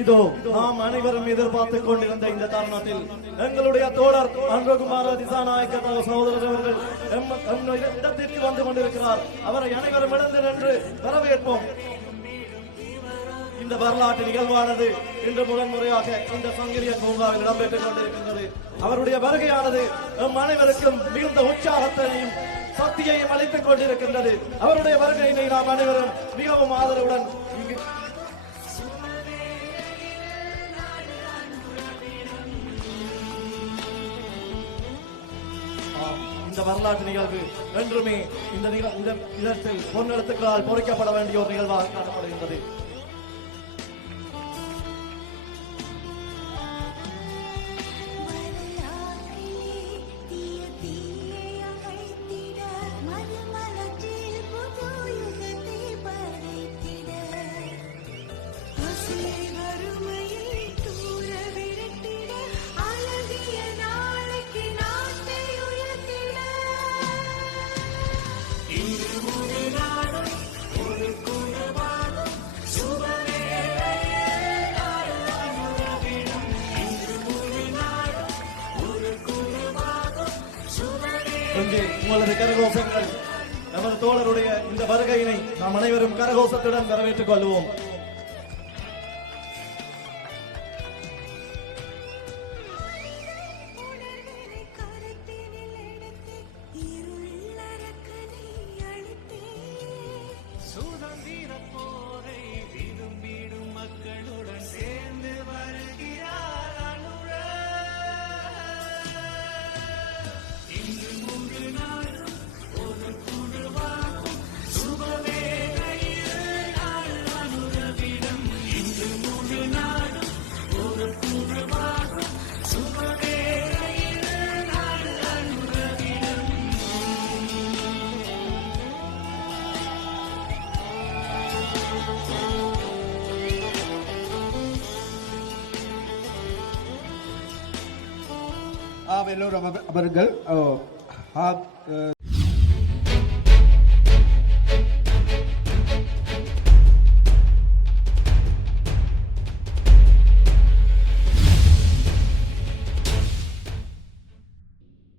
இதோ நாம் அனைவரும் எதிர்பார்த்துக் கொண்டிருந்த இந்த தருணத்தில் எங்களுடைய தோழர் அன்பகுமார திசாநாயக்க சகோதரர் அவர்கள் இடத்திற்கு வந்து கொண்டிருக்கிறார். அவரை அனைவரும் எழுந்து நின்று வரவேற்போம். இந்த வரலாற்று நிகழ்வானது இன்று முதன்முறையாக இந்த சங்கிலியன் பூங்காவில் இடம்பெற்றுக் கொண்டிருக்கின்றது. அவருடைய வருகையானது நம் அனைவருக்கும் மிகுந்த உற்சாகத்தையும் சக்தியையும் அளித்துக் கொண்டிருக்கின்றது. அவருடைய வருகையினை நாம் அனைவரும் மிகவும் ஆதரவுடன் இங்கு இந்த வரலாற்று நிகழ்வு என்றுமே இந்த இடத்தில் பொன்னெழுத்துக்களால் பொறிக்கப்பட வேண்டிய ஒரு நிகழ்வாக காணப்படுகின்றது. உங்களது கரகோஷங்கள் நமது தோழருடைய இந்த வருகையினை நாம் அனைவரும் கரகோஷத்துடன் வரவேற்றுக் கொள்வோம். எல்லோரும் அவர்கள்